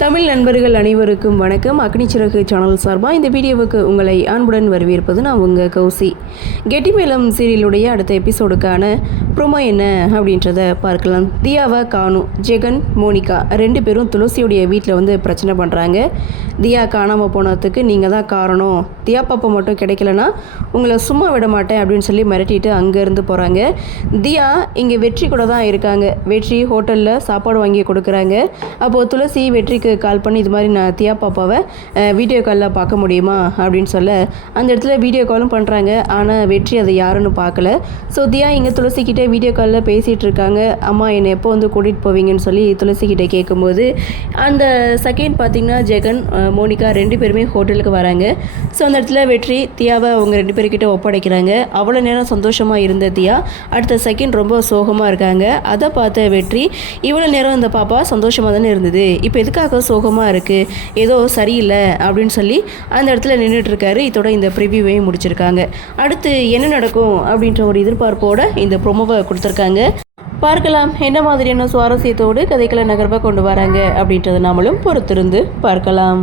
தமிழ் நண்பர்கள் அனைவருக்கும் வணக்கம். அக்னிச்சிறகு சேனல் சார்பாக இந்த வீடியோவுக்கு உங்களை அன்புடன் வரவேற்பது நான் உங்கள் கௌசி. கெட்டி மேளம் சீரியலுடைய அடுத்த எபிசோடுக்கான ப்ரோமோ என்ன அப்படின்றத பார்க்கலாம். தியாவை காணும். ஜெகன், மோனிகா ரெண்டு பேரும் துளசியுடைய வீட்டில் பிரச்சனை பண்ணுறாங்க. தியா காணாமல் போனதுக்கு நீங்கள் தான் காரணம், தியா பாப்பா மட்டும் கிடைக்கலனா உங்களை சும்மா விட மாட்டேன் அப்படின்னு சொல்லி மிரட்டிட்டு அங்கேருந்து போகிறாங்க. தியா இங்கே வெற்றி கூட தான் இருக்காங்க. வெற்றி ஹோட்டலில் சாப்பாடு வாங்கி கொடுக்குறாங்க. அப்போது துளசி வெற்றிக்கு கால் பண்ணி இது மாதிரி நான் தியா பாப்பாவை வீடியோ காலில் பார்க்க முடியுமா அப்படின்னு சொல்ல அந்த இடத்துல வீடியோ காலும் பண்ணுறாங்க. ஆனால் வெற்றி அதை யாருன்னு பார்க்கல. ஸோ தியா இங்கே துளசிக்கிட்டே வீடியோ காலில் பேசிகிட்டு இருக்காங்க. அம்மா என்னை எப்போ கூட்டிகிட்டு போவீங்கன்னு சொல்லி துளசிக்கிட்டே கேட்கும்போது அந்த செகண்ட் பார்த்திங்கன்னா ஜெகன், மோனிகா ரெண்டு பேருமே ஹோட்டலுக்கு வராங்க. ஸோ அந்த இடத்துல வெற்றி தியாவை அவங்க ரெண்டு பேர்கிட்ட ஒப்படைக்கிறாங்க. அவ்வளோ நேரம் சந்தோஷமாக இருந்த தியா அடுத்த செகண்ட் ரொம்ப சோகமாக இருக்காங்க. அதை பார்த்த வெற்றி இவ்வளோ நேரம் இந்த பாப்பா சந்தோஷமாக தானே இருந்தது, இப்போ எதுக்காக சோகமாக இருக்குது, ஏதோ சரியில்லை அப்படின்னு சொல்லி அந்த இடத்துல நின்றுட்டுருக்காரு. இதோட இந்த ப்ரிவியூவையும் முடிச்சிருக்காங்க. அடுத்து என்ன நடக்கும் அப்படின்ற ஒரு எதிர்பார்ப்போடு இந்த ப்ரொமோவை கொடுத்துருக்காங்க. பார்க்கலாம் என்ன மாதிரியான சுவாரஸ்யத்தோடு கதைக்கள நகர்வை கொண்டு வராங்க அப்படின்றத நாமளும் பொறுத்திருந்து பார்க்கலாம்.